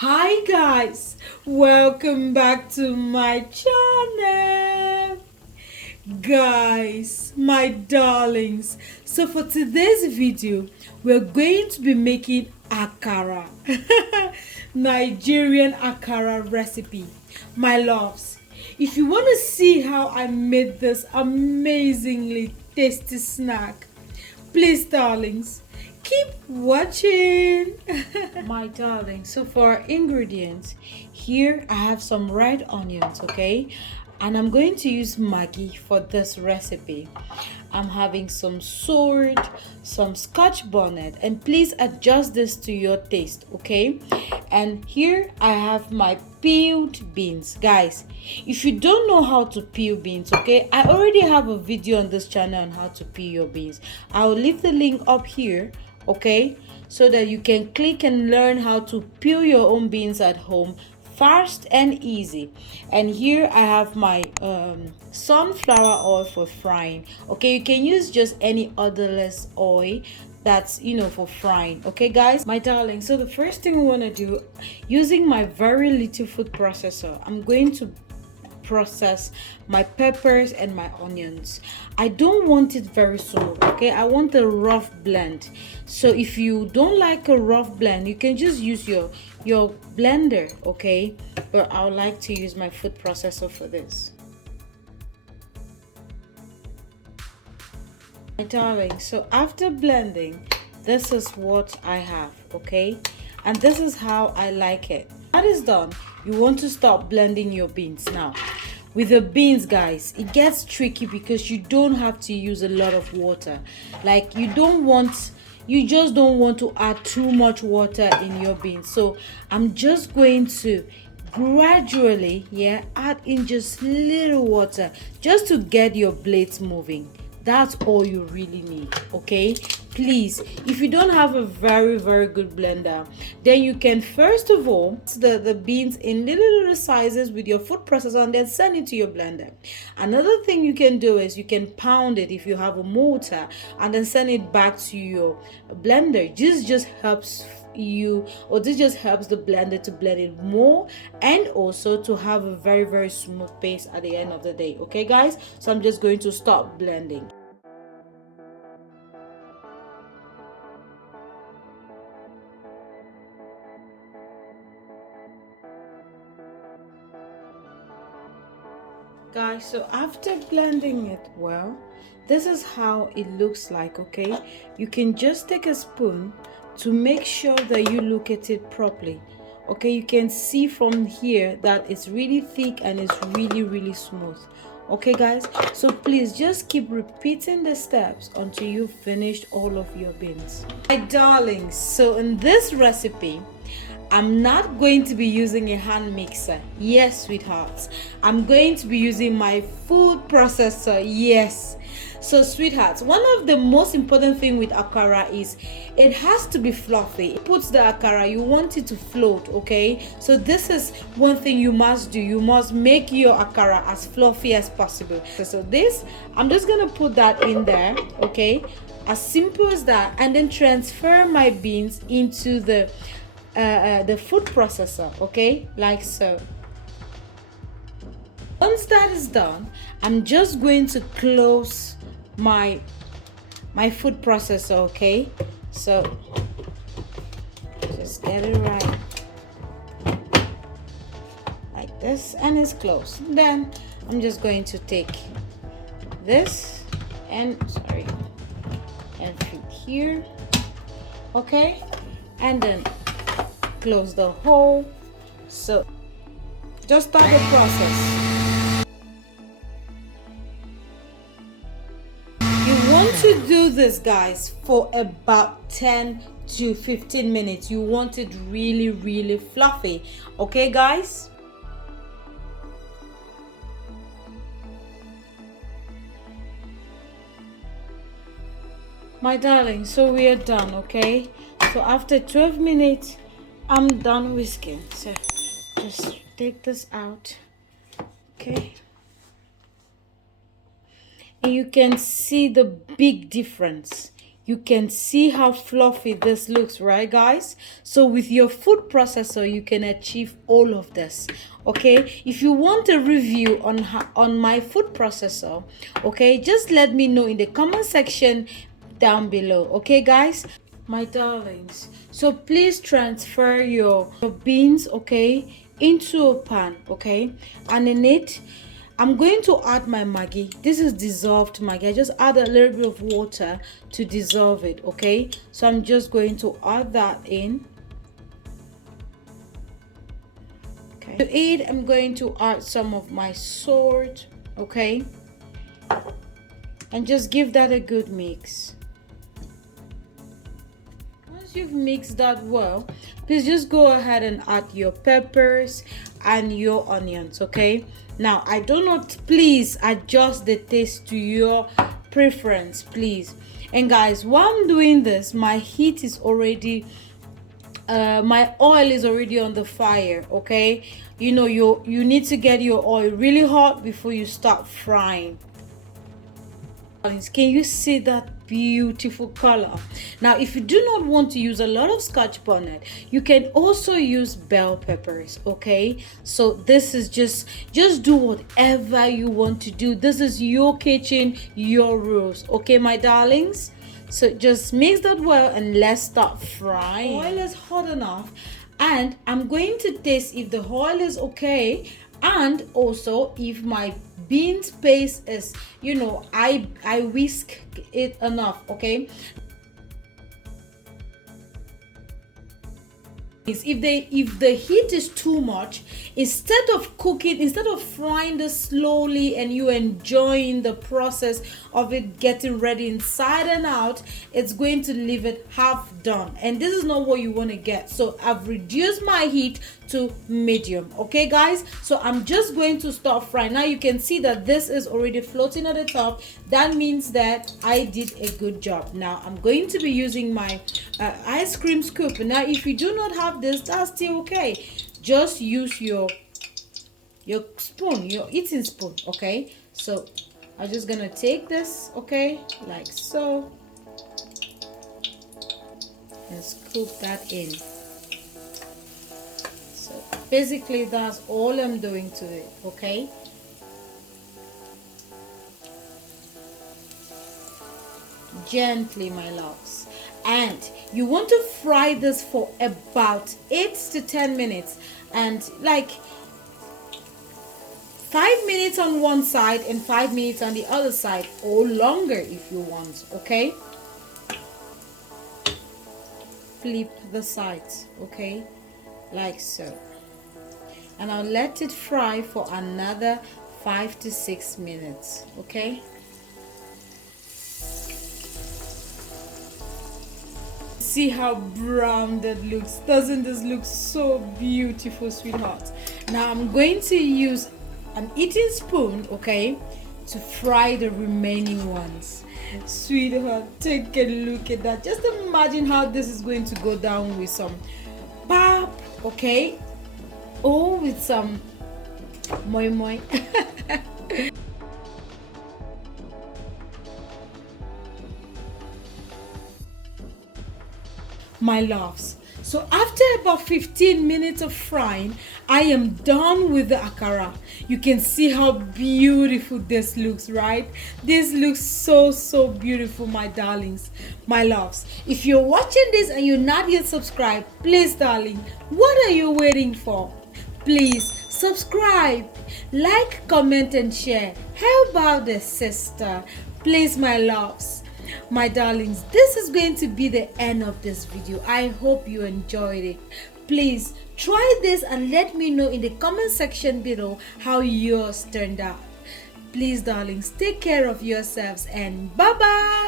Hi guys, welcome back to my channel. Guys, my darlings, so for today's video we're going to be making akara. Nigerian akara recipe. My loves, if you want to see how I made this amazingly tasty snack, please darlings, keep watching. My darling, so for our ingredients here, I have some red onions, okay, and I'm going to use Maggi for this recipe. I'm having some sword, some Scotch Bonnet, and please adjust this to your taste, okay. And here I have my peeled beans. Guys, if you don't know how to peel beans, okay, I already have a video on this channel on how to peel your beans. I'll leave the link up here, okay, so that you can click and learn how to peel your own beans at home fast and easy. And here I have my sunflower oil for frying, okay. You can use just any odorless oil that's for frying, okay guys, my darling. So the first thing we want to do, using my very little food processor, I'm going to process my peppers and my onions. I don't want it very smooth, okay. I want a rough blend. So if you don't like a rough blend, you can just use your blender, okay, but I would like to use my food processor for this, my darling. So after blending, this is what I have, okay, and this is how I like it. That is done. You want to start blending your beans. Now with the beans, guys, it gets tricky because you don't have to use a lot of water. Like you just don't want to add too much water in your beans. So I'm just going to gradually add in just little water just to get your blades moving. That's all you really need, okay. Please, if you don't have a very good blender, then you can first of all the beans in little sizes with your food processor and then send it to your blender. Another thing you can do is you can pound it if you have a mortar and then send it back to your blender. This just helps the blender to blend it more and also to have a very smooth paste at the end of the day, okay guys. So I'm just going to start blending. Guys, so after blending it well, this is how it looks like, okay. You can just take a spoon to make sure that you look at it properly, okay. You can see from here that it's really thick and it's really smooth, okay guys. So please just keep repeating the steps until you finished all of your beans, my darlings. So in this recipe, I'm not going to be using a hand mixer. Yes, sweethearts. I'm going to be using my food processor. Yes. So, sweethearts, one of the most important thing with akara is it has to be fluffy. It puts the akara, you want it to float, okay? So this is one thing you must do. You must make your akara as fluffy as possible. So this, I'm just going to put that in there, okay? As simple as that. And then transfer my beans into the food processor, okay, like so. Once that is done, I'm just going to close my food processor, okay. So just get it right like this, and it's closed. Then I'm just going to take this and fit here, okay, and then close the hole. So just start the process. You want to do this, guys, for about 10 to 15 minutes. You want it really fluffy, okay guys. My darling, so we are done, okay. So after 12 minutes I'm done whisking. So just take this out, okay, and you can see the big difference. You can see how fluffy this looks, right guys? So with your food processor you can achieve all of this. Okay, if you want a review on my food processor, okay, just let me know in the comment section down below. Okay guys, my darlings, so please transfer your beans, okay, into a pan, okay, and in it I'm going to add my Maggi. This is dissolved Maggi. I just add a little bit of water to dissolve it, okay? So I'm just going to add that in. Okay. To it, I'm going to add some of my salt, okay? And just give that a good mix. Once you've mixed that well, please just go ahead and add your peppers and your onions, okay? Now I do not, please adjust the taste to your preference, please. And guys, while I'm doing this, my heat is already my oil is already on the fire, okay? You know, you need to get your oil really hot before you start frying. Can you see that beautiful color? Now if you do not want to use a lot of Scotch Bonnet, you can also use bell peppers, okay? So this is just do whatever you want to do. This is your kitchen, your rules, okay my darlings? So just mix that well and let's start frying. Oil is hot enough and I'm going to taste if the oil is okay, and also if my beans paste is, you know, I whisk it enough, okay? If the heat is too much, instead of frying this slowly and you enjoying the process of it getting ready inside and out, it's going to leave it half done, and this is not what you want to get. So I've reduced my heat to medium, okay guys? So I'm just going to start frying. Now you can see that this is already floating at the top. That means that I did a good job. Now I'm going to be using my ice cream scoop. Now if you do not have this, that's still okay. Just use your spoon, your eating spoon, okay? So I'm just gonna take this, okay, like so, and scoop that in. So basically that's all I'm doing to it, okay? Gently, my loves. And you want to fry this for about 8 to 10 minutes, and like 5 minutes on one side and 5 minutes on the other side, or longer if you want, okay? Flip the sides, okay, like so, and I'll let it fry for another 5 to 6 minutes, okay? See how brown that looks. Doesn't this look so beautiful, sweetheart? Now I'm going to use an eating spoon, okay, to fry the remaining ones. Sweetheart, take a look at that. Just imagine how this is going to go down with some pap, okay, or with some moi moi. My loves, so after about 15 minutes of frying, I am done with the akara. You can see how beautiful this looks, right? This looks so beautiful, my darlings, my loves. If you're watching this and you're not yet subscribed, please darling, what are you waiting for? Please subscribe, like, comment and share. How about this, sister? Please, my loves, my darlings, this is going to be the end of this video. I hope you enjoyed it. Please try this and let me know in the comment section below how yours turned out. Please darlings, take care of yourselves and bye bye.